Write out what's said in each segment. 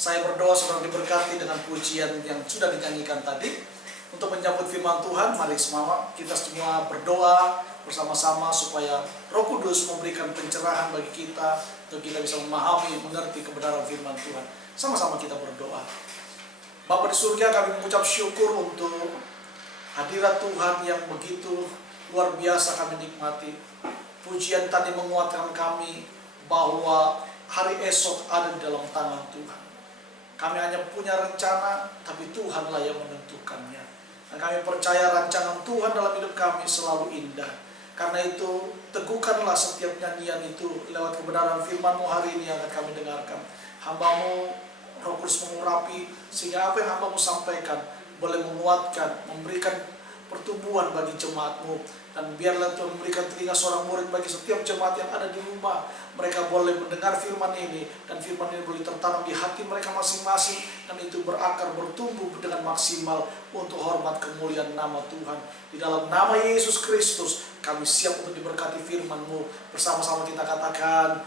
Saya berdoa saudara diberkati dengan pujian yang sudah dinyanyikan tadi. Untuk menyambut firman Tuhan, mari semua kita semua berdoa bersama-sama supaya Roh Kudus memberikan pencerahan bagi kita untuk kita bisa memahami, mengerti kebenaran firman Tuhan. Sama-sama kita berdoa. Bapa di surga, kami mengucap syukur untuk hadirat Tuhan yang begitu luar biasa kami nikmati. Pujian tadi menguatkan kami bahwa hari esok ada di dalam tangan Tuhan. Kami hanya punya rencana, tapi Tuhanlah yang menentukannya. Dan kami percaya rancangan Tuhan dalam hidup kami selalu indah. Karena itu, teguhkanlah setiap nyanyian itu lewat kebenaran firman-Mu hari ini yang akan kami dengarkan. Hamba-Mu Roh Kudus mengurapi, sehingga apa yang hamba-Mu sampaikan boleh menguatkan, memberikan pertumbuhan bagi jemaat-Mu. Dan biarlah Tuhan memberikan telinga seorang murid bagi setiap jemaat yang ada di rumah. Mereka boleh mendengar firman ini, dan firman ini boleh tertanam di hati mereka masing-masing, dan itu berakar, bertumbuh dengan maksimal untuk hormat kemuliaan nama Tuhan. Di dalam nama Yesus Kristus kami siap untuk diberkati firman-Mu. Bersama-sama kita katakan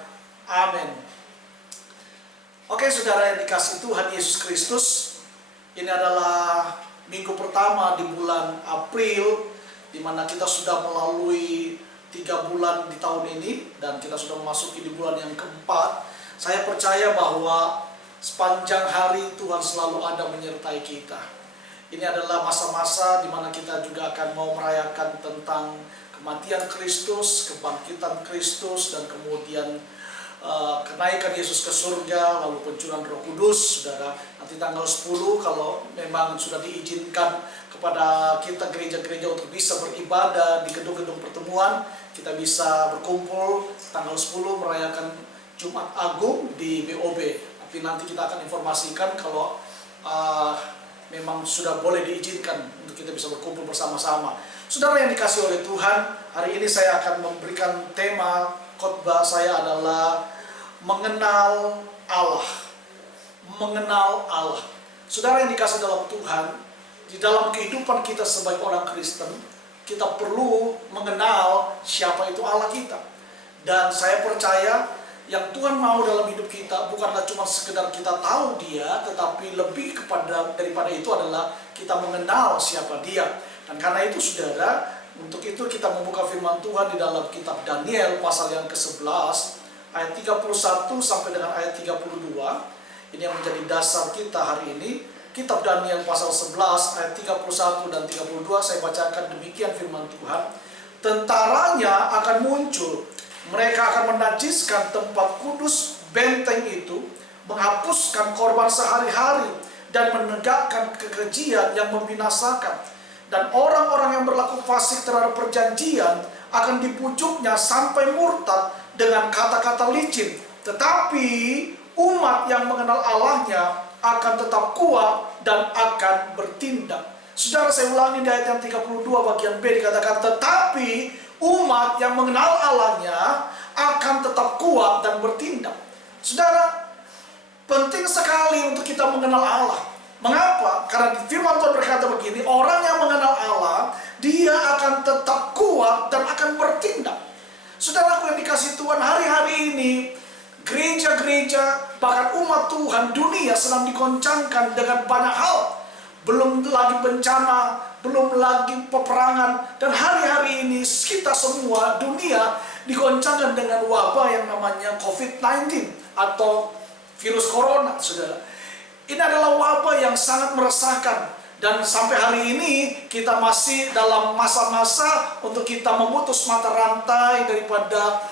amin. Oke saudara yang dikasihi Tuhan Yesus Kristus, ini adalah minggu pertama di bulan April, di mana kita sudah melalui 3 bulan di tahun ini, dan kita sudah memasuki di bulan yang keempat. Saya percaya bahwa sepanjang hari Tuhan selalu ada menyertai kita. Ini adalah masa-masa di mana kita juga akan mau merayakan tentang kematian Kristus, kebangkitan Kristus, dan kemudian kenaikan Yesus ke surga, lalu pencurahan Roh Kudus, saudara. Nanti tanggal 10 kalau memang sudah diizinkan kepada kita gereja-gereja untuk bisa beribadah di gedung-gedung pertemuan, kita bisa berkumpul tanggal 10 merayakan Jumat Agung di BOB. Tapi nanti kita akan informasikan kalau memang sudah boleh diizinkan untuk kita bisa berkumpul bersama-sama. Saudara yang dikasihi oleh Tuhan, hari ini saya akan memberikan tema khotbah saya adalah mengenal Allah. Mengenal Allah. Saudara yang dikasihi dalam Tuhan, di dalam kehidupan kita sebagai orang Kristen, kita perlu mengenal siapa itu Allah kita. Dan saya percaya yang Tuhan mau dalam hidup kita bukanlah cuma sekedar kita tahu Dia, tetapi lebih daripada itu adalah kita mengenal siapa Dia. Dan karena itu saudara, untuk itu kita membuka firman Tuhan di dalam kitab Daniel pasal yang ke-11 ayat 31 sampai dengan ayat 32. Ini yang menjadi dasar kita hari ini. Kitab Daniel pasal 11 ayat 31 dan 32, saya bacakan demikian firman Tuhan. Tentaranya akan muncul, mereka akan menajiskan tempat kudus benteng itu, menghapuskan korban sehari-hari, dan menegakkan kekejian yang membinasakan. Dan orang-orang yang berlaku fasik terhadap perjanjian akan dibujuknya sampai murtad dengan kata-kata licin. Tetapi umat yang mengenal Allahnya akan tetap kuat dan akan bertindak. Saudara, saya ulangi di ayat yang 32 bagian B dikatakan, tetapi umat yang mengenal Allahnya akan tetap kuat dan bertindak. Saudara, penting sekali untuk kita mengenal Allah. Mengapa? Karena firman Tuhan berkata begini, orang yang mengenal Allah, dia akan tetap kuat dan akan bertindak. Saudaraku yang dikasihi Tuhan, hari-hari ini gereja-gereja, bahkan umat Tuhan, dunia sedang digoncangkan dengan banyak hal. Belum lagi bencana, belum lagi peperangan, dan hari-hari ini kita semua dunia digoncangkan dengan wabah yang namanya COVID-19 atau virus corona, saudara. Ini adalah wabah yang sangat meresahkan, dan sampai hari ini kita masih dalam masa-masa untuk kita memutus mata rantai daripada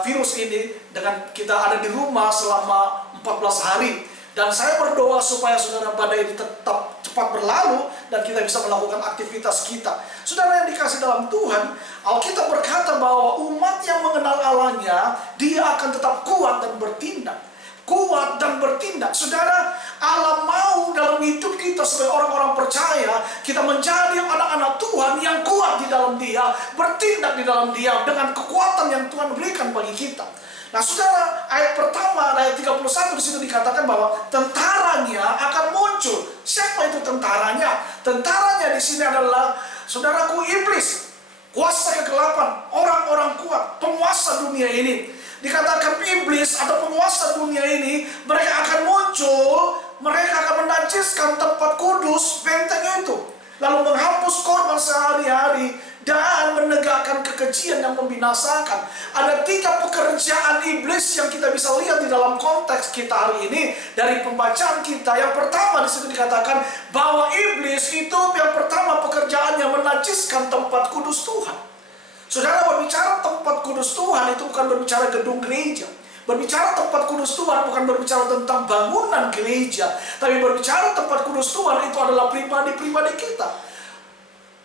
virus ini dengan kita ada di rumah selama 14 hari. Dan saya berdoa supaya saudara badai ini tetap cepat berlalu dan kita bisa melakukan aktivitas kita. Saudara yang dikasihi dalam Tuhan, Alkitab berkata bahwa umat yang mengenal Allahnya, dia akan tetap kuat dan bertindak. Kuat dan bertindak. Saudara, Allah mau dalam hidup kita sebagai orang-orang percaya, kita menjadi anak-anak Tuhan yang kuat di dalam Dia, bertindak di dalam Dia dengan kekuatan yang Tuhan berikan bagi kita. Nah saudara, ayat pertama, ayat 31 di situ dikatakan bahwa tentaranya akan muncul. Siapa itu tentaranya? Tentaranya di sini adalah, saudaraku, iblis, kuasa kegelapan, orang-orang kuat, penguasa dunia ini. Dikatakan iblis atau penguasa dunia ini, mereka akan muncul, mereka akan menajiskan tempat kudus benteng itu, lalu menghapus korban sehari-hari dan menegakkan kekejian yang membinasakan. Ada 3 pekerjaan iblis yang kita bisa lihat di dalam konteks kita hari ini dari pembacaan kita. Yang pertama di situ dikatakan bahwa iblis itu yang pertama pekerjaannya menajiskan tempat kudus Tuhan. Saudara, berbicara tempat kudus Tuhan itu bukan berbicara gedung gereja. Berbicara tempat kudus Tuhan bukan berbicara tentang bangunan gereja, tapi berbicara tempat kudus Tuhan itu adalah pribadi-pribadi kita.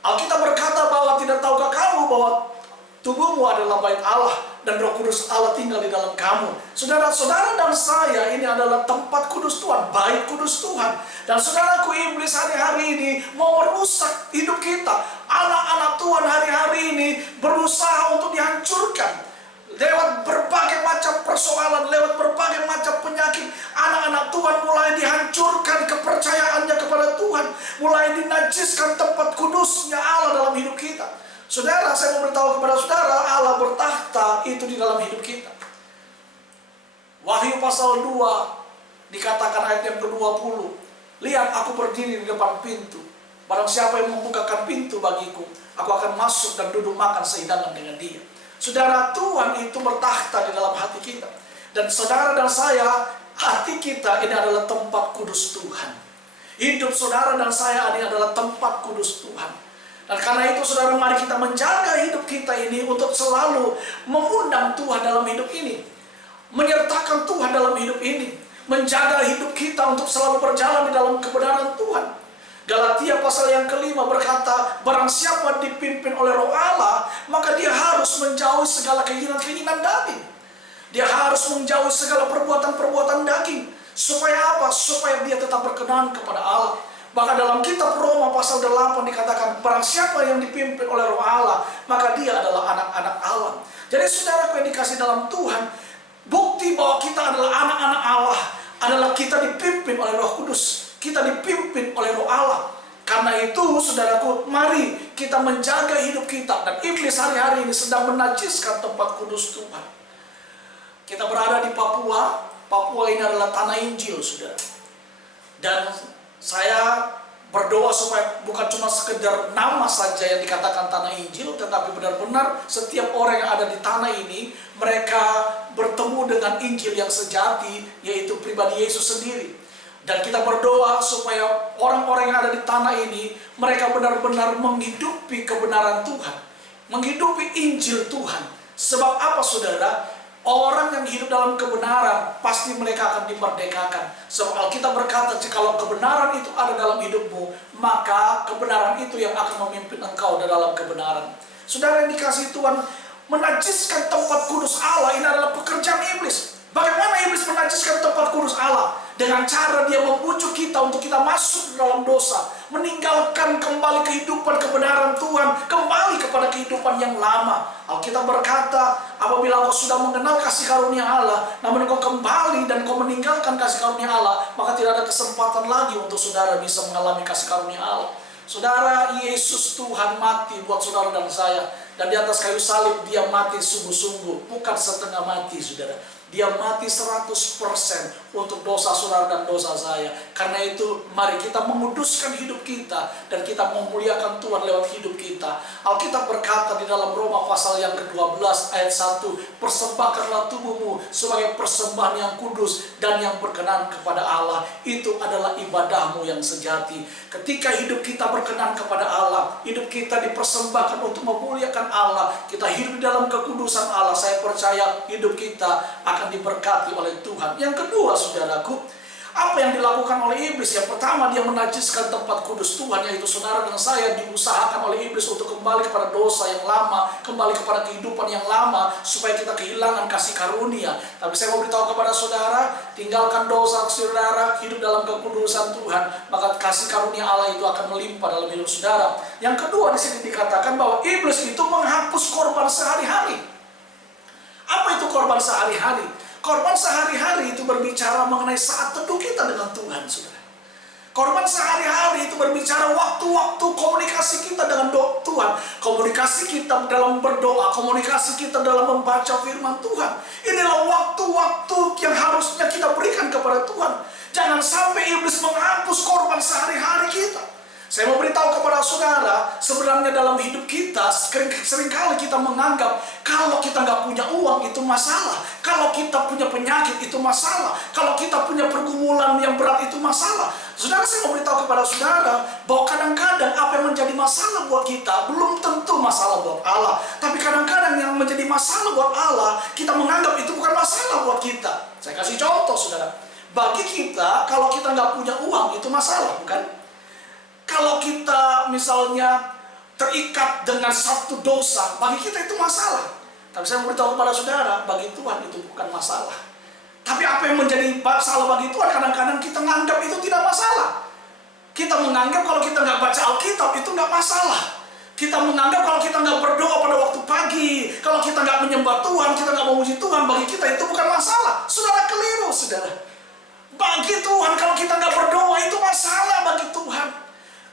Alkitab berkata bahwa tidak tahukah kamu bahwa tubuhmu adalah bait Allah dan Roh Kudus Allah tinggal di dalam kamu. Saudara-saudara dan saya ini adalah tempat kudus Tuhan, bait kudus Tuhan. Dan saudaraku, iblis hari-hari ini mau merusak hidup kita. Anak-anak Tuhan hari-hari ini berusaha untuk dihancurkan. Lewat berbagai macam persoalan, lewat berbagai macam penyakit, anak-anak Tuhan mulai dihancurkan kepercayaannya kepada Tuhan, mulai dinajiskan tempat kudusnya Allah dalam hidup kita. Saudara, saya mau beritahu kepada saudara, Allah bertakhta itu di dalam hidup kita. Wahyu pasal 2 dikatakan ayat yang ke-20, lihat aku berdiri di depan pintu, barang siapa yang membukakan pintu bagiku, aku akan masuk dan duduk makan sehidangan dengan dia. Saudara, Tuhan itu bertakhta di dalam hati kita. Dan saudara dan saya, hati kita ini adalah tempat kudus Tuhan. Hidup saudara dan saya ini adalah tempat kudus Tuhan. Dan karena itu saudara, mari kita menjaga hidup kita ini untuk selalu mengundang Tuhan dalam hidup ini. Menyertakan Tuhan dalam hidup ini. Menjaga hidup kita untuk selalu berjalan di dalam kebenaran Tuhan. Galatia pasal yang ke-5 berkata, barang siapa dipimpin oleh Roh Allah, maka dia harus menjauhi segala keinginan-keinginan daging. Dia harus menjauhi segala perbuatan-perbuatan daging. Supaya apa? Supaya dia tetap berkenan kepada Allah. Bahkan dalam kitab Roma pasal 8 dikatakan, barang siapa yang dipimpin oleh Roh Allah, maka dia adalah anak-anak Allah. Jadi saudaraku yang dikasih dalam Tuhan, bukti bahwa kita adalah anak-anak Allah adalah kita dipimpin oleh Roh Kudus. Kita dipimpin oleh Roh Allah. Karena itu, saudaraku, mari kita menjaga hidup kita. Dan iblis hari-hari ini sedang menajiskan tempat kudus Tuhan. Kita berada di Papua. Papua ini adalah tanah Injil, saudara. Dan saya berdoa supaya bukan cuma sekedar nama saja yang dikatakan tanah Injil, tetapi benar-benar setiap orang yang ada di tanah ini, mereka bertemu dengan Injil yang sejati, yaitu pribadi Yesus sendiri. Dan kita berdoa supaya orang-orang yang ada di tanah ini, mereka benar-benar menghidupi kebenaran Tuhan, menghidupi Injil Tuhan. Sebab apa saudara? Orang yang hidup dalam kebenaran, pasti mereka akan dimerdekakan. Sebab Alkitab berkata, jikalau kebenaran itu ada dalam hidupmu, maka kebenaran itu yang akan memimpin engkau dalam kebenaran. Saudara yang dikasihi Tuhan, menajiskan tempat kudus Allah ini adalah pekerjaan iblis. Bagaimana iblis menajiskan tempat kudus Allah? Dengan cara dia membujuk kita untuk kita masuk dalam dosa, meninggalkan kembali kehidupan kebenaran Tuhan, kembali kepada kehidupan yang lama. Alkitab berkata, apabila kau sudah mengenal kasih karunia Allah, namun kau kembali dan kau meninggalkan kasih karunia Allah, maka tidak ada kesempatan lagi untuk saudara bisa mengalami kasih karunia Allah. Saudara, Yesus Tuhan mati buat saudara dan saya. Dan di atas kayu salib dia mati sungguh-sungguh, bukan setengah mati, saudara. Dia mati 100% untuk dosa saudara dan dosa saya. Karena itu mari kita menguduskan hidup kita dan kita memuliakan Tuhan lewat hidup kita. Alkitab berkata di dalam Roma pasal yang ke-12 ayat 1, persembahkanlah tubuhmu sebagai persembahan yang kudus dan yang berkenan kepada Allah. Itu adalah ibadahmu yang sejati. Ketika hidup kita berkenan kepada Allah, hidup kita dipersembahkan untuk memuliakan Allah, kita hidup di dalam kekudusan Allah, saya percaya hidup kita akan diberkati oleh Tuhan. Yang kedua, saudaraku, apa yang dilakukan oleh iblis? Yang pertama, dia menajiskan tempat kudus Tuhan, yaitu saudara dan saya diusahakan oleh iblis untuk kembali kepada dosa yang lama, kembali kepada kehidupan yang lama, supaya kita kehilangan kasih karunia. Tapi saya mau beritahu kepada saudara, tinggalkan dosa saudara, hidup dalam kekudusan Tuhan, maka kasih karunia Allah itu akan melimpah dalam hidup saudara. Yang kedua, di sini dikatakan bahwa iblis itu menghapus korban sehari-hari. Apa itu korban sehari-hari? Korban sehari-hari itu berbicara mengenai saat teduh kita dengan Tuhan, saudara. Korban sehari-hari itu berbicara waktu-waktu komunikasi kita dengan Tuhan. Komunikasi kita dalam berdoa, komunikasi kita dalam membaca firman Tuhan. Inilah waktu-waktu yang harusnya kita berikan kepada Tuhan. Jangan sampai iblis menghapus korban sehari-hari kita. Saya mau beritahu kepada saudara, sebenarnya dalam hidup kita seringkali kita menganggap kalau kita nggak punya uang itu masalah, kalau kita punya penyakit itu masalah, kalau kita punya pergumulan yang berat itu masalah. Saudara, saya mau beritahu kepada saudara bahwa kadang-kadang apa yang menjadi masalah buat kita belum tentu masalah buat Allah. Tapi kadang-kadang yang menjadi masalah buat Allah, kita menganggap itu bukan masalah buat kita. Saya kasih contoh, saudara. Bagi kita, kalau kita nggak punya uang itu masalah, bukan? Kalau kita misalnya terikat dengan satu dosa, bagi kita itu masalah. Tapi saya beritahu kepada saudara, bagi Tuhan itu bukan masalah. Tapi apa yang menjadi masalah bagi Tuhan, kadang-kadang kita menganggap itu tidak masalah. Kita menganggap kalau kita nggak baca Alkitab itu nggak masalah. Kita menganggap kalau kita nggak berdoa pada waktu pagi, kalau kita nggak menyembah Tuhan, kita nggak memuji Tuhan, bagi kita itu bukan masalah. Saudara, keliru, saudara. Bagi Tuhan, kalau kita nggak berdoa itu masalah bagi Tuhan.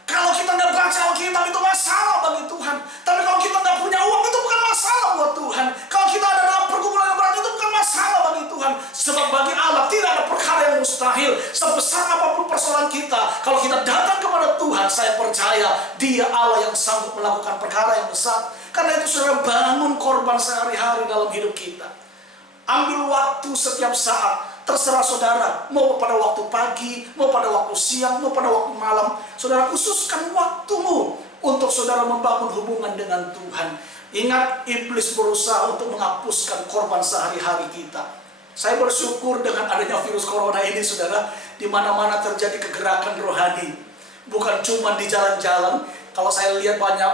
Kalau kita nggak baca Alkitab itu masalah bagi Tuhan. Tapi kalau kita nggak punya uang itu bukan masalah buat Tuhan. Kalau kita ada dalam pergumulan yang berat itu bukan masalah bagi Tuhan. Sebab bagi Allah tidak ada perkara yang mustahil. Sebesar apapun persoalan kita, kalau kita datang kepada Tuhan, saya percaya Dia Allah yang sanggup melakukan perkara yang besar. Karena itu saudara, bangun korban sehari-hari dalam hidup kita. Ambil waktu setiap saat. Terserah saudara, mau pada waktu pagi, mau pada waktu siang, mau pada waktu malam. Saudara, khususkan waktumu untuk saudara membangun hubungan dengan Tuhan. Ingat, iblis berusaha untuk menghapuskan korban sehari-hari kita. Saya bersyukur dengan adanya virus corona ini, saudara, di mana-mana terjadi kegerakan rohani. Bukan cuma di jalan-jalan. Kalau saya lihat banyak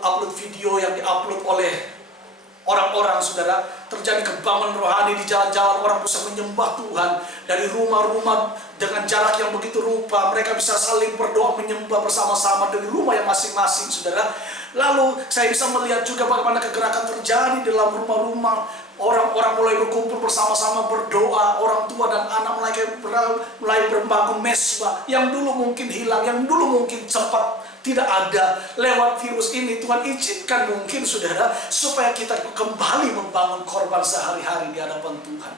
upload video yang diupload oleh orang-orang, saudara, terjadi kebangun rohani di jalan-jalan, orang bisa menyembah Tuhan dari rumah-rumah dengan jarak yang begitu rupa. Mereka bisa saling berdoa menyembah bersama-sama dari rumah yang masing-masing, saudara. Lalu saya bisa melihat juga bagaimana kegerakan terjadi dalam rumah-rumah. Orang-orang mulai berkumpul bersama-sama berdoa. Orang tua dan anak mulai membangun mesbah yang dulu mungkin hilang, yang dulu mungkin sempat tidak ada. Lewat virus ini Tuhan izinkan mungkin, saudara, supaya kita kembali membangun korban sehari-hari di hadapan Tuhan.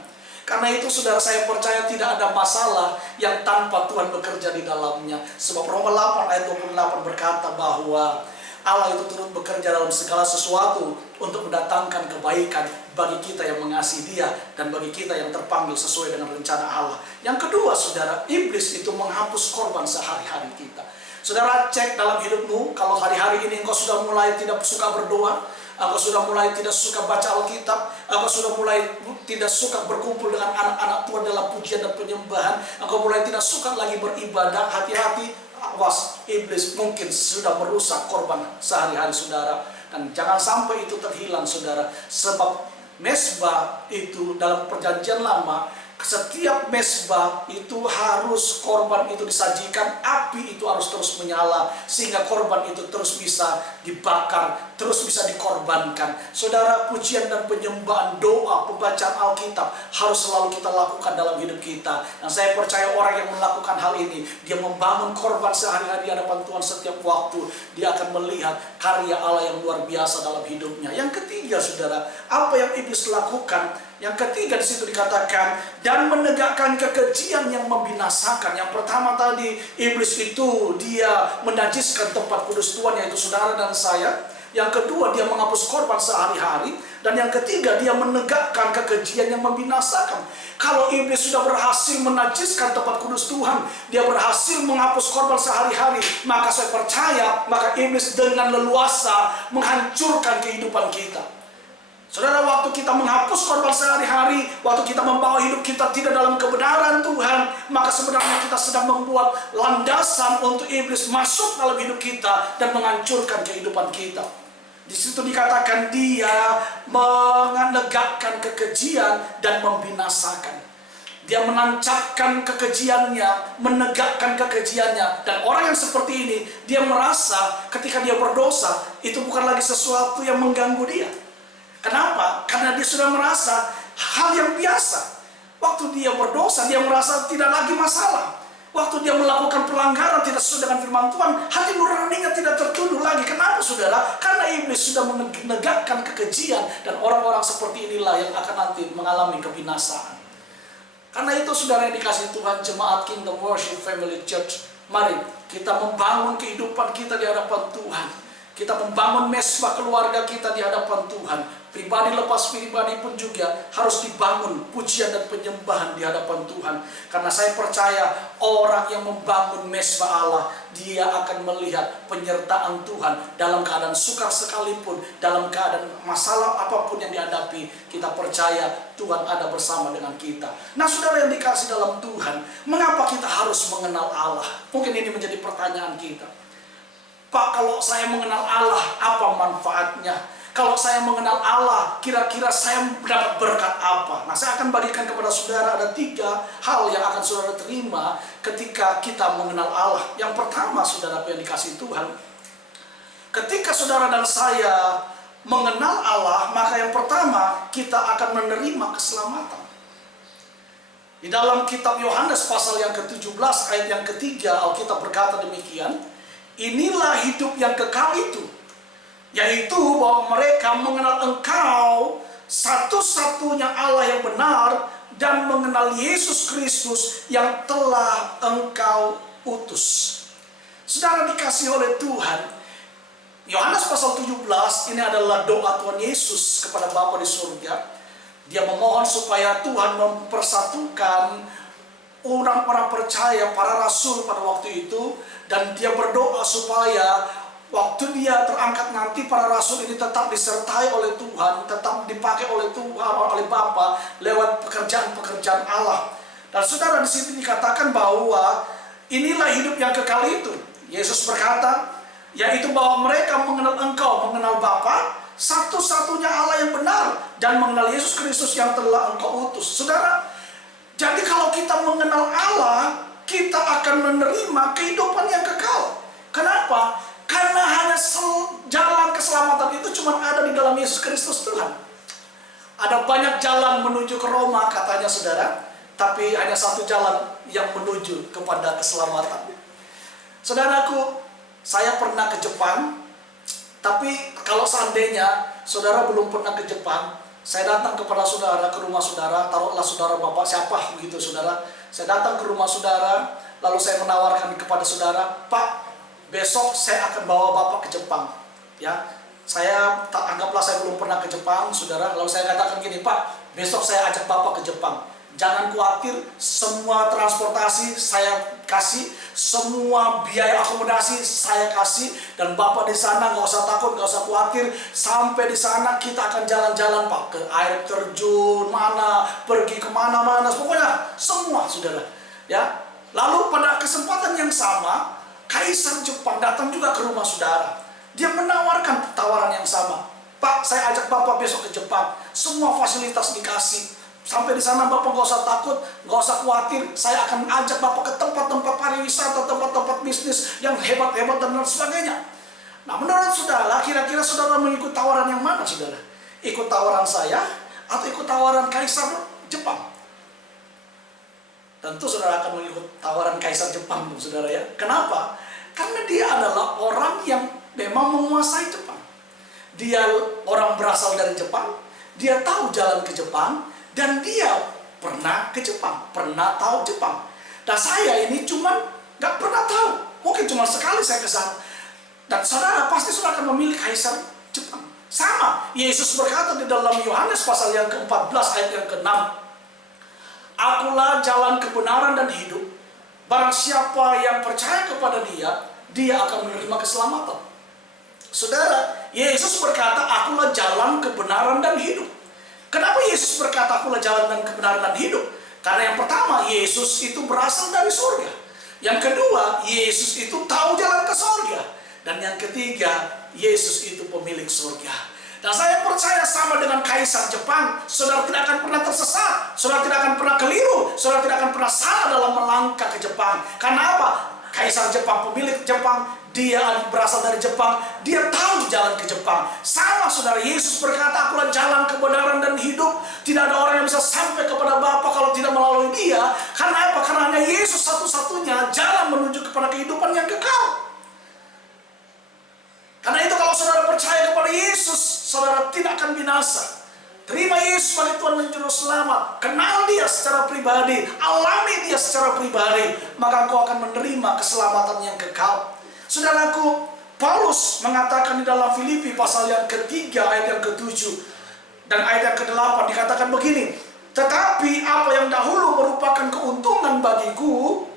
Karena itu, saudara, saya percaya tidak ada masalah yang tanpa Tuhan bekerja di dalamnya. Sebab Roma 8 ayat 28 berkata bahwa Allah itu turut bekerja dalam segala sesuatu untuk mendatangkan kebaikan bagi kita yang mengasihi Dia dan bagi kita yang terpanggil sesuai dengan rencana Allah. Yang kedua, saudara, iblis itu menghapus korban sehari-hari kita. Saudara, cek dalam hidupmu, kalau hari-hari ini engkau sudah mulai tidak suka berdoa, engkau sudah mulai tidak suka baca Alkitab, engkau sudah mulai tidak suka berkumpul dengan anak-anak Tuhan dalam pujian dan penyembahan, engkau mulai tidak suka lagi beribadah, hati-hati, awas, iblis mungkin sudah merusak korban sehari-hari saudara. Dan jangan sampai itu terhilang, saudara, sebab mesbah itu dalam perjanjian lama, setiap mesbah itu harus korban itu disajikan, api itu harus terus menyala sehingga korban itu terus bisa dibakar, terus bisa dikorbankan. Saudara, pujian dan penyembahan, doa, pembacaan Alkitab harus selalu kita lakukan dalam hidup kita. Dan saya percaya orang yang melakukan hal ini, dia membangun korban sehari-hari di hadapan Tuhan setiap waktu, dia akan melihat karya Allah yang luar biasa dalam hidupnya. Yang ketiga, saudara, apa yang iblis lakukan? Yang ketiga di situ dikatakan, dan menegakkan kekejian yang membinasakan. Yang pertama tadi, iblis itu dia menajiskan tempat kudus Tuhan, yaitu saudara dan saya. Yang kedua, dia menghapus korban sehari-hari. Dan yang ketiga, dia menegakkan kekejian yang membinasakan. Kalau iblis sudah berhasil menajiskan tempat kudus Tuhan, dia berhasil menghapus korban sehari-hari, maka saya percaya, maka iblis dengan leluasa menghancurkan kehidupan kita. Saudara, waktu kita menghapus korban sehari-hari, waktu kita membawa hidup kita tidak dalam kebenaran Tuhan, maka sebenarnya kita sedang membuat landasan untuk iblis masuk dalam hidup kita dan menghancurkan kehidupan kita. Di situ dikatakan dia menegakkan kekejian dan membinasakan. Dia menancapkan kekejiannya, menegakkan kekejiannya. Dan orang yang seperti ini, dia merasa ketika dia berdosa, itu bukan lagi sesuatu yang mengganggu dia. Kenapa? Karena dia sudah merasa hal yang biasa. Waktu dia berdosa, dia merasa tidak lagi masalah. Waktu dia melakukan pelanggaran tidak sesuai dengan firman Tuhan, hati nuraninya tidak tertuduh lagi. Kenapa, saudara? Karena iblis sudah menegakkan kekejian, dan orang-orang seperti inilah yang akan nanti mengalami kebinasaan. Karena itu, saudara yang dikasihi Tuhan, jemaat Kingdom Worship Family Church, mari kita membangun kehidupan kita di hadapan Tuhan. Kita membangun mesbah keluarga kita di hadapan Tuhan. Pribadi lepas pribadi pun juga harus dibangun pujian dan penyembahan di hadapan Tuhan. Karena saya percaya orang yang membangun mesbah Allah, dia akan melihat penyertaan Tuhan dalam keadaan sukar sekalipun, dalam keadaan masalah apapun yang dihadapi. Kita percaya Tuhan ada bersama dengan kita. Nah, saudara yang dikasih dalam Tuhan, mengapa kita harus mengenal Allah? Mungkin ini menjadi pertanyaan kita. Pak, kalau saya mengenal Allah, apa manfaatnya? Kalau saya mengenal Allah, kira-kira saya dapat berkat apa? Nah, saya akan bagikan kepada saudara ada 3 hal yang akan saudara terima ketika kita mengenal Allah. Yang pertama, saudara yang dikasihi Tuhan, ketika saudara dan saya mengenal Allah, maka yang pertama, kita akan menerima keselamatan. Di dalam kitab Yohanes pasal yang ke-17 ayat yang ketiga, Alkitab berkata demikian, inilah hidup yang kekal itu, yaitu bahwa mereka mengenal Engkau satu-satunya Allah yang benar dan mengenal Yesus Kristus yang telah Engkau utus. Saudara dikasihi oleh Tuhan, Yohanes pasal 17 ini adalah doa Tuhan Yesus kepada Bapa di surga. Dia memohon supaya Tuhan mempersatukan orang-orang percaya, para rasul pada waktu itu, dan dia berdoa supaya waktu dia terangkat nanti para rasul ini tetap disertai oleh Tuhan, tetap dipakai oleh Tuhan, oleh Bapa lewat pekerjaan-pekerjaan Allah. Dan saudara, di sini dikatakan bahwa inilah hidup yang kekal itu. Yesus berkata, yaitu bahwa mereka mengenal Engkau, mengenal Bapa, satu-satunya Allah yang benar, dan mengenal Yesus Kristus yang telah Engkau utus. Saudara, jadi kalau kita mengenal Allah, kita akan menerima kehidupan yang kekal. Kenapa? Karena hanya jalan keselamatan itu cuma ada di dalam Yesus Kristus Tuhan. Ada banyak jalan menuju ke Roma katanya saudara, tapi hanya satu jalan yang menuju kepada keselamatan. Saudaraku, saya pernah ke Jepang, tapi kalau seandainya saudara belum pernah ke Jepang, saya datang kepada saudara, ke rumah saudara, taruhlah saudara bapak siapa begitu saudara. Saya datang ke rumah saudara, lalu saya menawarkan kepada saudara, Pak, besok saya akan bawa bapak ke Jepang. Ya, saya anggaplah saya belum pernah ke Jepang, saudara. Lalu saya katakan gini, Pak, besok saya ajak bapak ke Jepang. Jangan khawatir, semua transportasi saya kasih, semua biaya akomodasi saya kasih, dan bapak di sana nggak usah takut, nggak usah khawatir. Sampai di sana kita akan jalan-jalan, Pak, ke air terjun mana, pergi kemana-mana, pokoknya semua, saudara. Ya, lalu pada kesempatan yang sama, Kaisar Jepang datang juga ke rumah saudara. Dia menawarkan tawaran yang sama. Pak, saya ajak bapak besok ke Jepang, semua fasilitas dikasih. Sampai di sana bapak nggak usah takut, nggak usah khawatir. Saya akan ajak bapak ke tempat-tempat pariwisata, tempat-tempat bisnis yang hebat-hebat dan lain sebagainya. Nah, menurut saudara, kira-kira saudara mengikut tawaran yang mana, saudara? Ikut tawaran saya atau ikut tawaran Kaisar Jepang? Tentu saudara akan mengikut tawaran Kaisar Jepang, saudara ya. Kenapa? Karena dia adalah orang yang memang menguasai Jepang. Dia orang berasal dari Jepang, dia tahu jalan ke Jepang, dan dia pernah ke Jepang, pernah tahu Jepang. Dan saya ini cuman nggak pernah tahu, mungkin cuma sekali saya ke sana. Dan saudara pasti saudara akan memilih Kaisar Jepang. Sama, Yesus berkata di dalam Yohanes pasal yang ke-14 ayat yang ke-6, Akulah jalan kebenaran dan hidup. Barang siapa yang percaya kepada dia, dia akan menerima keselamatan. Saudara, Yesus berkata, Akulah jalan kebenaran dan hidup. Kenapa Yesus berkata akulah jalan dan kebenaran dan hidup? Karena yang pertama, Yesus itu berasal dari surga. Yang kedua, Yesus itu tahu jalan ke surga. Dan yang ketiga, Yesus itu pemilik surga. Dan saya percaya sama dengan Kaisar Jepang, saudara tidak akan pernah tersesat, saudara tidak akan pernah keliru, saudara tidak akan pernah salah dalam melangkah ke Jepang. Karena apa? Kaisar Jepang, pemilik Jepang, dia berasal dari Jepang, dia tahu jalan ke Jepang. Sama saudara, Yesus berkata, akulah jalan kebenaran dan hidup. Tidak ada orang yang bisa sampai kepada Bapa kalau tidak melalui dia. Karena apa? Karena hanya Yesus satu-satunya jalan menuju kepada kehidupan yang kekal. Karena itu kalau saudara percaya kepada Yesus, saudara tidak akan binasa. Terima Yesus sebagai Tuhan dan Juru Selamat. Kenal dia secara pribadi, alami dia secara pribadi, maka engkau akan menerima keselamatan yang kekal. Saudaraku, Paulus mengatakan di dalam Filipi pasal yang ketiga ayat yang ke-7 dan ayat yang ke-8 dikatakan begini, tetapi apa yang dahulu merupakan keuntungan bagiku,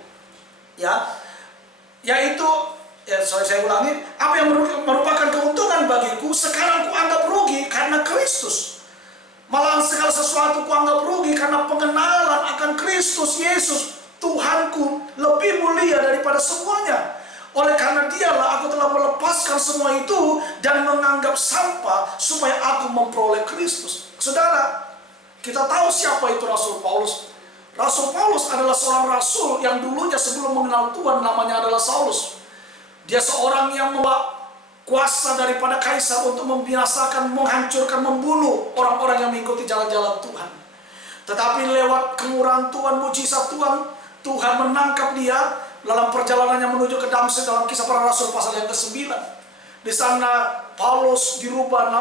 saya ulangi, apa yang merupakan keuntungan bagiku sekarang kuanggap rugi karena Kristus. Malah segala sesuatu kuanggap rugi karena pengenalan akan Kristus Yesus Tuhanku lebih mulia daripada semuanya. Oleh karena dialah aku telah melepaskan semua itu dan menganggap sampah supaya aku memperoleh Kristus. Saudara, kita tahu siapa itu Rasul Paulus. Rasul Paulus adalah seorang rasul yang dulunya sebelum mengenal Tuhan namanya adalah Saulus. Dia seorang yang membawa kuasa daripada kaisar untuk membinasakan, menghancurkan, membunuh orang-orang yang mengikuti jalan-jalan Tuhan. Tetapi lewat kemurahan Tuhan, mujizat Tuhan, Tuhan menangkap dia dalam perjalanannya menuju ke Damsik dalam Kisah Para Rasul pasal yang ke-9. Di sana Saulus dirubah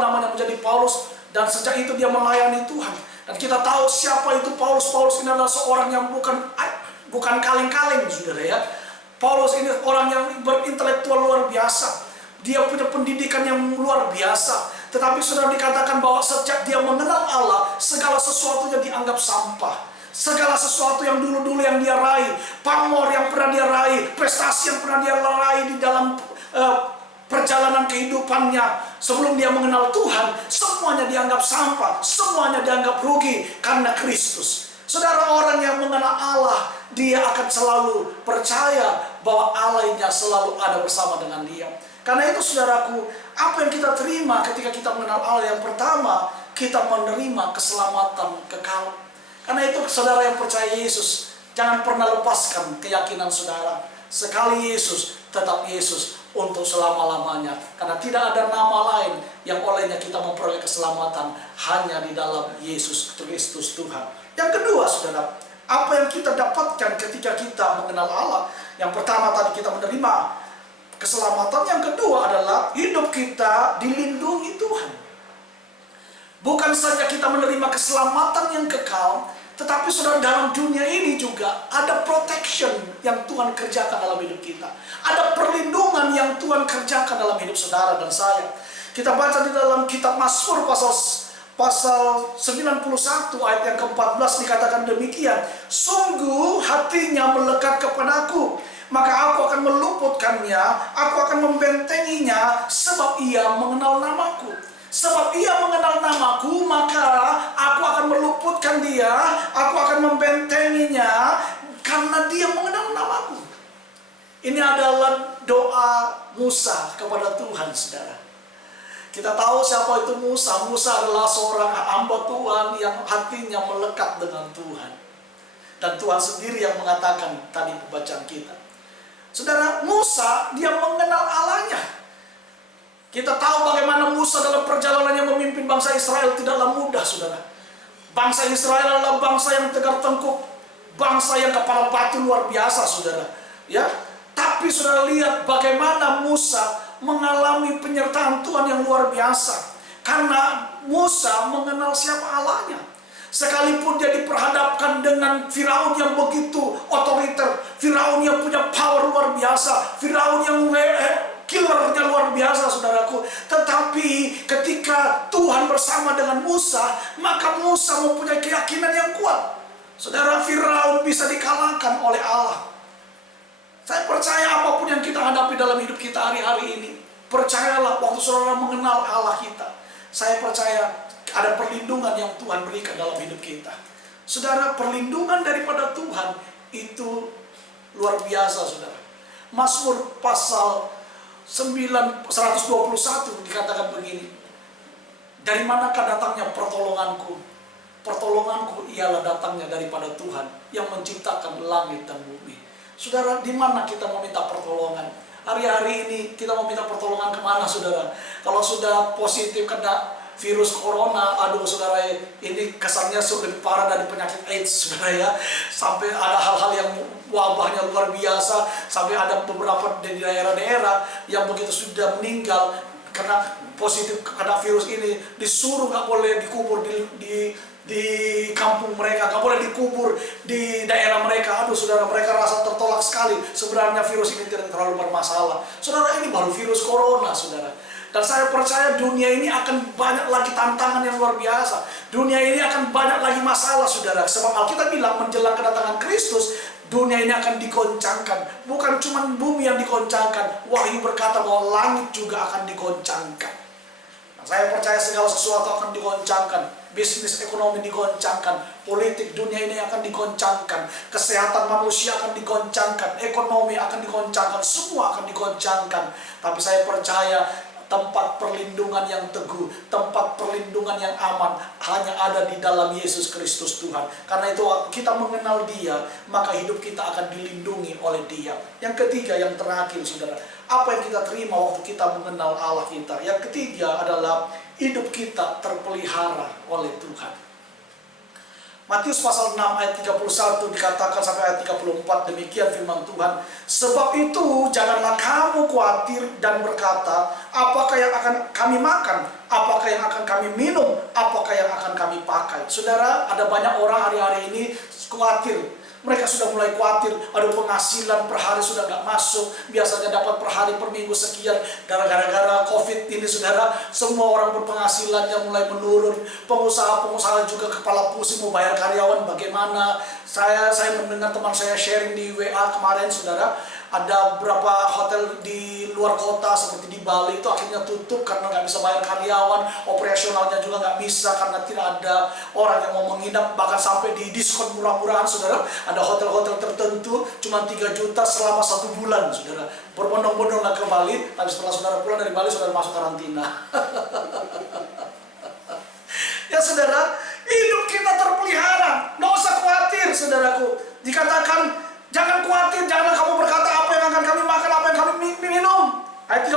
namanya menjadi Paulus, dan sejak itu dia melayani Tuhan. Dan kita tahu siapa itu Paulus. Paulus ini adalah seorang yang bukan kaleng-kaleng, saudara ya. Paulus ini orang yang berintelektual luar biasa. Dia punya pendidikan yang luar biasa. Tetapi sudah dikatakan bahwa sejak dia mengenal Allah, segala sesuatunya dianggap sampah. Segala sesuatu yang dulu-dulu yang dia raih, pamor yang pernah dia raih, prestasi yang pernah dia raih di dalam perjalanan kehidupannya sebelum dia mengenal Tuhan, semuanya dianggap sampah, semuanya dianggap rugi karena Kristus. Saudara, orang yang mengenal Allah, dia akan selalu percaya bahwa Allahnya selalu ada bersama dengan dia. Karena itu saudaraku, apa yang kita terima ketika kita mengenal Allah? Yang pertama, kita menerima keselamatan kekal. Karena itu saudara yang percaya Yesus, jangan pernah lepaskan keyakinan saudara. Sekali Yesus, tetap Yesus untuk selama-lamanya. Karena tidak ada nama lain yang olehnya kita memperoleh keselamatan, hanya di dalam Yesus Kristus Tuhan. Yang kedua saudara, apa yang kita dapatkan ketika kita mengenal Allah? Yang pertama tadi kita menerima keselamatan, yang kedua adalah hidup kita dilindungi Tuhan. Bukan saja kita menerima keselamatan yang kekal, tetapi saudara, dalam dunia ini juga ada protection yang Tuhan kerjakan dalam hidup kita. Ada perlindungan yang Tuhan kerjakan dalam hidup saudara dan saya. Kita baca di dalam kitab Mazmur pasal 91 ayat yang ke-14 dikatakan demikian. Sungguh hatinya melekat kepadaku, maka aku akan meluputkannya, aku akan membentenginya, sebab ia mengenal namaku. Sebab ia mengenal namaku, maka aku akan meluputkan dia, aku akan membentenginya, karena dia mengenal namaku. Ini adalah doa Musa kepada Tuhan, saudara. Kita tahu siapa itu Musa. Musa adalah seorang hamba Tuhan yang hatinya melekat dengan Tuhan. Dan Tuhan sendiri yang mengatakan tadi pembacaan kita. Saudara, Musa dia mengenal Allahnya. Kita tahu bagaimana Musa dalam perjalanannya memimpin bangsa Israel tidaklah mudah, saudara. Bangsa Israel adalah bangsa yang tegar tengkuk, bangsa yang kepala batu luar biasa, saudara. Ya, tapi saudara lihat bagaimana Musa mengalami penyertaan Tuhan yang luar biasa. Karena Musa mengenal siapa Allahnya. Sekalipun dia diperhadapkan dengan Firaun yang begitu otoriter, Firaun yang punya power luar biasa, Firaun yang killernya luar biasa, saudaraku. Tetapi ketika Tuhan bersama dengan Musa, maka Musa mempunyai keyakinan yang kuat. Saudara, Firaun bisa dikalahkan oleh Allah. Saya percaya apapun yang kita hadapi dalam hidup kita hari-hari ini, percayalah waktu saudara mengenal Allah kita, saya percaya ada perlindungan yang Tuhan berikan dalam hidup kita. Saudara, perlindungan daripada Tuhan itu luar biasa, saudara. Mazmur pasal 121 dikatakan begini. Dari manakah datangnya pertolonganku? Pertolonganku ialah datangnya daripada Tuhan yang menciptakan langit dan bumi. Saudara, di mana kita meminta pertolongan? Hari-hari ini kita mau minta pertolongan kemana, saudara? Kalau sudah positif kena virus corona, aduh saudara, ini kesannya lebih parah dari penyakit AIDS, saudara ya. Sampai ada hal-hal yang wabahnya luar biasa, sampai ada beberapa di daerah-daerah yang begitu sudah meninggal karena positif kena virus ini, disuruh nggak boleh dikubur di kampung mereka, nggak boleh dikubur di daerah mereka. Aduh saudara, mereka rasa tertolak sekali. Sebenarnya virus ini tidak terlalu bermasalah, saudara. Ini baru virus corona, saudara. Dan saya percaya dunia ini akan banyak lagi tantangan yang luar biasa. Dunia ini akan banyak lagi masalah, saudara. Sebab Alkitab bilang menjelang kedatangan Kristus, dunia ini akan digoncangkan. Bukan cuma bumi yang digoncangkan, Wahyu berkata bahwa langit juga akan digoncangkan. Nah, saya percaya segala sesuatu akan digoncangkan. bisnis ekonomi digoncangkan, politik dunia ini akan digoncangkan, kesehatan manusia akan digoncangkan, ekonomi akan digoncangkan, semua akan digoncangkan. Tapi saya percaya tempat perlindungan yang teguh, tempat perlindungan yang aman hanya ada di dalam Yesus Kristus Tuhan. Karena itu kita mengenal Dia, maka hidup kita akan dilindungi oleh Dia. Yang ketiga, yang terakhir saudara, apa yang kita terima waktu kita mengenal Allah kita? Yang ketiga adalah hidup kita terpelihara oleh Tuhan. Matius pasal 6 ayat 31 dikatakan sampai ayat 34, demikian firman Tuhan. Sebab itu janganlah kamu khawatir dan berkata, apakah yang akan kami makan? Apakah yang akan kami minum? Apakah yang akan kami pakai? Saudara, ada banyak orang hari-hari ini khawatir. Mereka sudah mulai khawatir, aduh penghasilan per hari sudah gak masuk, biasanya dapat per hari per minggu sekian. Gara-gara COVID ini saudara, semua orang berpenghasilannya mulai menurun. Pengusaha-pengusaha juga kepala pusing mau bayar karyawan bagaimana. Saya mendengar teman saya sharing di WA kemarin saudara, ada beberapa hotel di luar kota seperti di Bali itu akhirnya tutup karena nggak bisa bayar karyawan, operasionalnya juga nggak bisa karena tidak ada orang yang mau menginap, bahkan sampai di diskon murah-murahan saudara. Ada hotel-hotel tertentu cuma 3 juta selama 1 bulan saudara. Berbondong-bondonglah ke Bali, tapi setelah saudara pulang dari Bali saudara masuk karantina. Ya saudara, hidup kita terpelihara, nggak usah khawatir saudaraku. Dikatakan jangan khawatir, janganlah kamu berkata apa yang akan kami makan, apa yang kami minum. Ayat 32,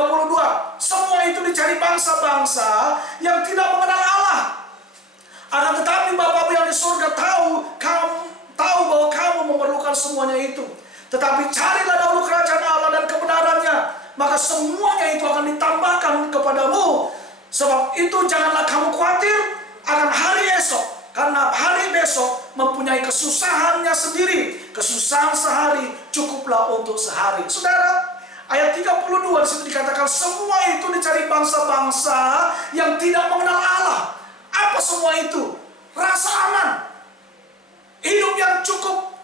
semua itu dicari bangsa-bangsa yang tidak mengenal Allah. Akan tetapi Bapa yang di surga tahu bahwa kamu memerlukan semuanya itu. Tetapi carilah dahulu kerajaan Allah dan kebenarannya, maka semuanya itu akan ditambahkan kepadamu. Sebab itu janganlah kamu khawatir akan hari esok, karena hari besok mempunyai kesusahannya sendiri. Kesusahan sehari cukuplah untuk sehari. Saudara, ayat 32 di situ dikatakan semua itu dicari bangsa-bangsa yang tidak mengenal Allah. Apa semua itu? Rasa aman, hidup yang cukup,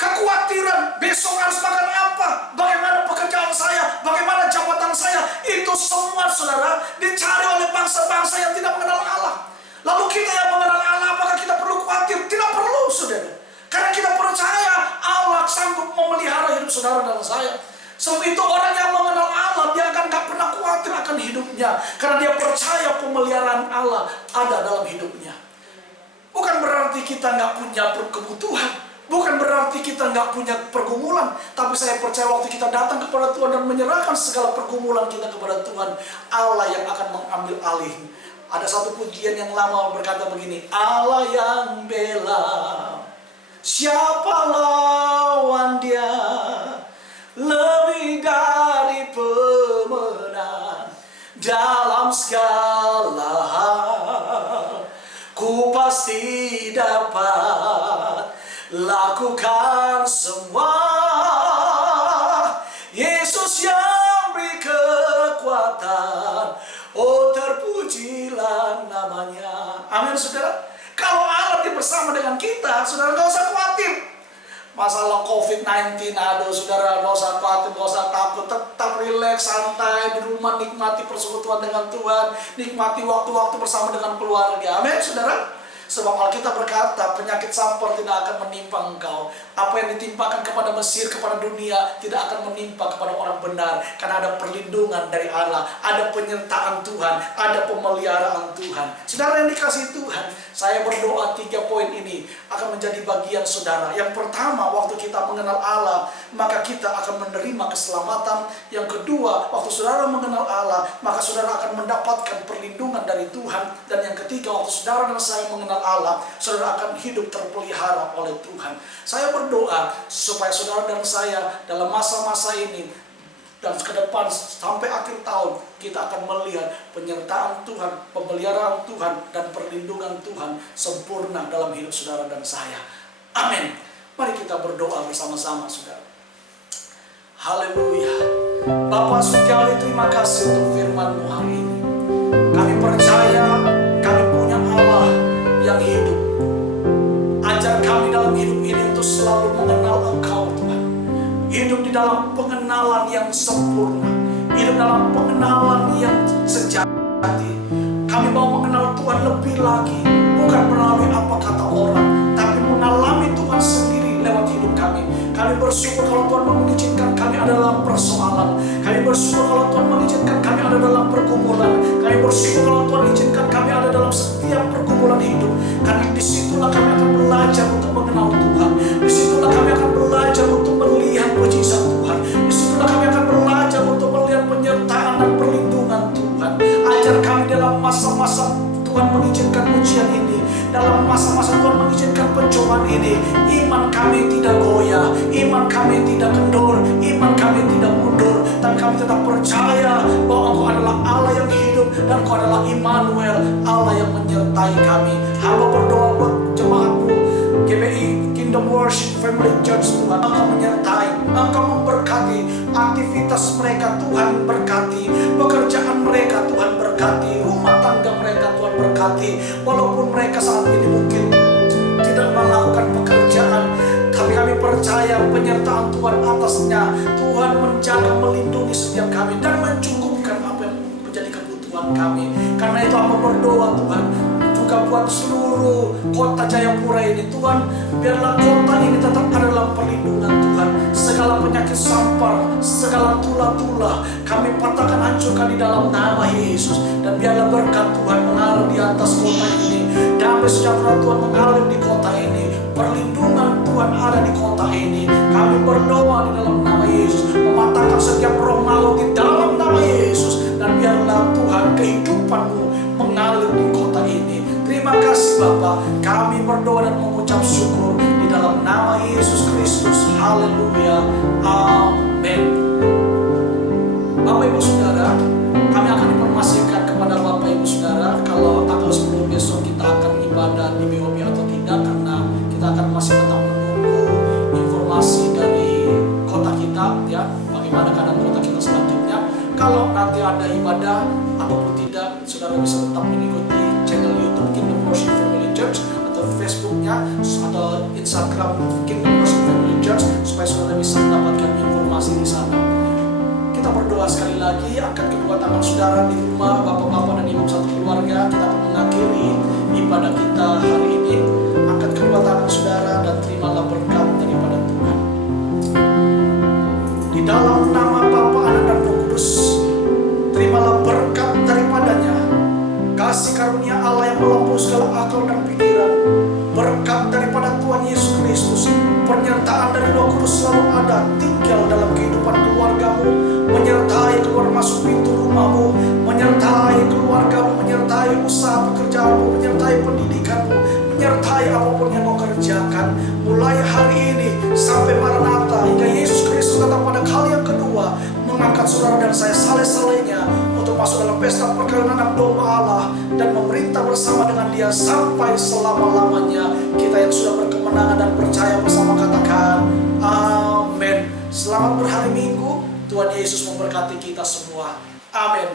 kekhawatiran besok harus makan apa, bagaimana pekerjaan saya, bagaimana jabatan saya. Itu semua saudara dicari oleh bangsa-bangsa yang tidak mengenal Allah. Lalu kita yang mengenal Allah, apakah kita perlu khawatir? Tidak perlu saudara, karena kita percaya Allah sanggup memelihara hidup saudara dan saya. Sebab itu orang yang mengenal Allah, dia akan gak pernah khawatir akan hidupnya, karena dia percaya pemeliharaan Allah ada dalam hidupnya. Bukan berarti kita gak punya kebutuhan, bukan berarti kita gak punya pergumulan, tapi saya percaya waktu kita datang kepada Tuhan dan menyerahkan segala pergumulan kita kepada Tuhan, Allah yang akan mengambil alih. Ada satu pujian yang lama berkata begini, Allah yang bela, siapa lawan Dia? Lebih dari pemenang dalam segala hal, ku pasti dapat lakukan semua. Yesus yang beri kekuatan, oh terpujilah namanya. Amin saudara. Kalau Allah bersama dengan kita, saudara gak usah khawatir. Masalah COVID-19, aduh saudara, gak usah khawatir, gak usah takut. Tetap rileks, santai di rumah, nikmati persekutuan dengan Tuhan, nikmati waktu-waktu bersama dengan keluarga. Amin saudara. Sebab Alkitab berkata, penyakit sampar tidak akan menimpa engkau. Apa yang ditimpakan kepada Mesir, kepada dunia, tidak akan menimpa kepada orang benar. Karena ada perlindungan dari Allah, ada penyertaan Tuhan, ada pemeliharaan Tuhan. Saudara yang dikasihi Tuhan, saya berdoa 3 poin ini akan menjadi bagian saudara. Yang pertama, waktu kita mengenal Allah, maka kita akan menerima keselamatan. Yang kedua, waktu saudara mengenal Allah, maka saudara akan mendapatkan perlindungan dari Tuhan. Dan yang ketiga, waktu saudara dan saya mengenal Allah, saudara akan hidup terpelihara oleh Tuhan. Saya berdoa supaya saudara dan saya dalam masa-masa ini dan ke depan sampai akhir tahun, kita akan melihat penyertaan Tuhan, pemeliharaan Tuhan, dan perlindungan Tuhan sempurna dalam hidup saudara dan saya. Amin. Mari kita berdoa bersama-sama saudara. Haleluya. Bapa Surgawi, terima kasih untuk firman-Mu hari ini. Kami percaya kami punya Allah yang hidup. Ajar kami dalam hidup ini untuk selalu mengenal Engkau Tuhan. Hidup di dalam pengenalan yang sempurna, hidup dalam pengenalan yang sejati. Kami mau mengenal Tuhan lebih lagi, bukan melalui apa kata orang, tapi mengalami Tuhan sendiri lewat hidup kami. Kami bersyukur kalau Tuhan mengizinkan kami ada dalam persoalan. Kami bersyukur kalau Tuhan mengizinkan kami ada dalam pergumulan. Kami bersyukur kalau Tuhan izinkan kami ada dalam setiap pergumulan hidup. Karena disitulah kami akan belajar untuk mengenal Tuhan. Disitulah kami akan belajar untuk melihat mujizat Tuhan. Disitulah kami akan belajar untuk melihat penyertaan dan perlindungan Tuhan. Ajar kami dalam masa-masa Tuhan mengizinkan ujian ini, dalam masa-masa Tuhan mengizinkan pencobaan ini, iman kami tidak goyah, iman kami tidak kendor, iman kami tidak mundur, dan kami tetap percaya bahwa Engkau adalah Allah yang hidup dan Engkau adalah Immanuel, Allah yang menyertai kami. Hamba berdoa buat jemaatmu GBI Kingdom Worship Family Church, Tuhan Engkau menyertai, Engkau memberkati aktivitas mereka, Tuhan berkati pekerjaan mereka, Tuhan berkati rumah tangga mereka, Tuhan berkati. Walaupun mereka saat ini mungkin tidak melakukan pekerjaan, tapi kami percaya penyertaan Tuhan atasnya. Tuhan menjaga, melindungi setiap kami dan mencukupkan apa yang menjadi kebutuhan kami. Karena itu aku berdoa Tuhan juga buat seluruh kota Jayapura ini, Tuhan biarlah kota ini tetap ada dalam perlindungan Tuhan. Segala penyakit sampar, segala tula-tula kami patahkan, hancurkan di dalam nama Yesus. Dan biarlah berkat Tuhan mengalir di atas kota ini, damai sejahtera Tuhan mengalir di kota ini, perlindungan Tuhan ada di kota ini. Kami berdoa di dalam nama Yesus, mematahkan setiap roh maut di dalam nama Yesus. Dan biarlah Tuhan kehidupan-Mu mengalir di kota ini. Terima kasih Bapa, kami berdoa dan mengucap syukur di dalam nama Yesus Kristus. Haleluya, amin. Bapak Ibu Saudara, kami akan informasikan kepada Bapak Ibu Saudara kalau tanggal 10 besok kita akan ibadah di BOP atau tidak, karena kita akan masih tetap menunggu informasi dari kota kita, ya, bagaimana keadaan kota kita selanjutnya. Kalau nanti ada ibadah ataupun tidak, saudara bisa tetap mengikuti channel YouTube Kingdom Worship Family Church atau Facebooknya atau Instagram Kingdom Worship Family Church, supaya saudara bisa mendapatkan informasi di sana. Kita berdoa sekali lagi, angkat kedua tangan saudara di rumah, bapak-bapak dan ibu satu keluarga. Kita akan mengakhiri ibadah kita hari ini. Angkat kedua tangan saudara dan terimalah berkat daripada Tuhan. Di dalam nama Bapa, Anak dan Roh Kudus, terimalah berkat daripadanya, kasih karunia Allah yang melampaui segala akal dan pikiran, berkat daripada Tuhan Yesus Kristus, penyertaan dari Roh Kudus selalu ada, tinggal dalam kehidupan keluargamu, menyertai keluar masuk pintu rumahmu, menyertai keluargamu, menyertai usaha pekerjaanmu, menyertai pendidikanmu, menyertai apapun yang kau kerjakan, mulai hari ini sampai Maranatha, hingga Yesus Kristus datang pada kali yang kedua, mengangkat saudara dan saya saleh-salehnya untuk masuk dalam pesta perkawinan anak domba Allah dan memerintah bersama dengan Dia sampai selama-lamanya. Kita yang sudah berkemenangan dan percaya bersama katakan amin. Selamat berhari Minggu, Tuhan Yesus memberkati kita semua. Amin.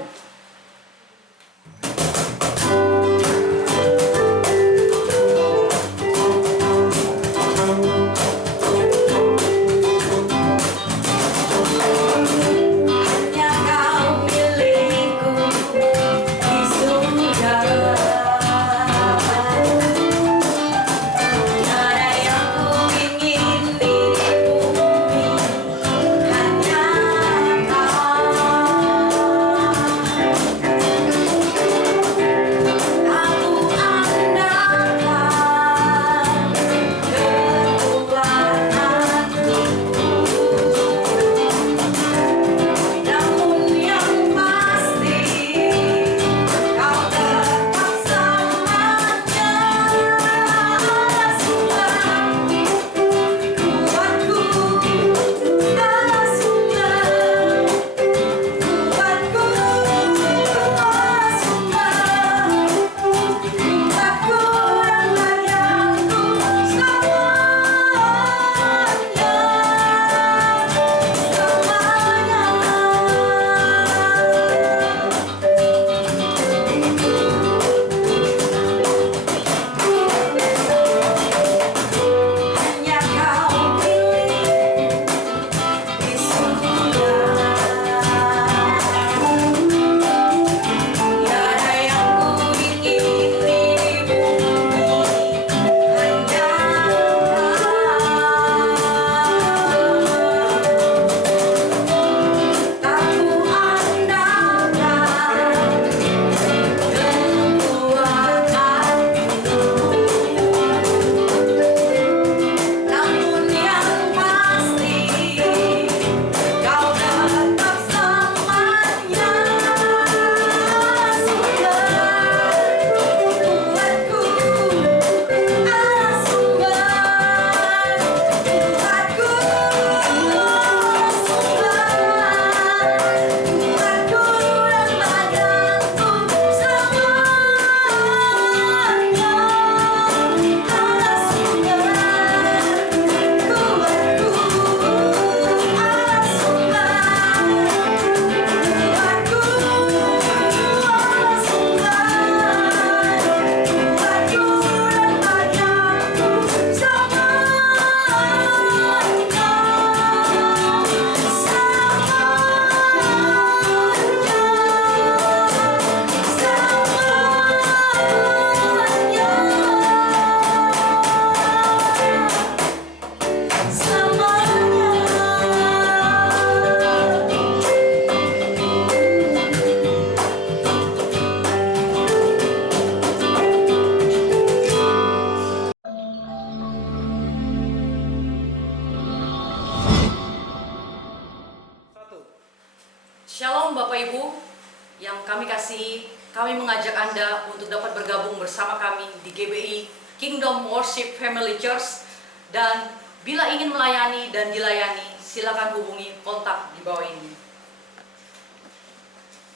kami mengajak Anda untuk dapat bergabung bersama kami di GBI Kingdom Worship Family Church. Dan bila ingin melayani dan dilayani, silakan hubungi kontak di bawah ini.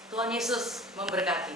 Tuhan Yesus memberkati.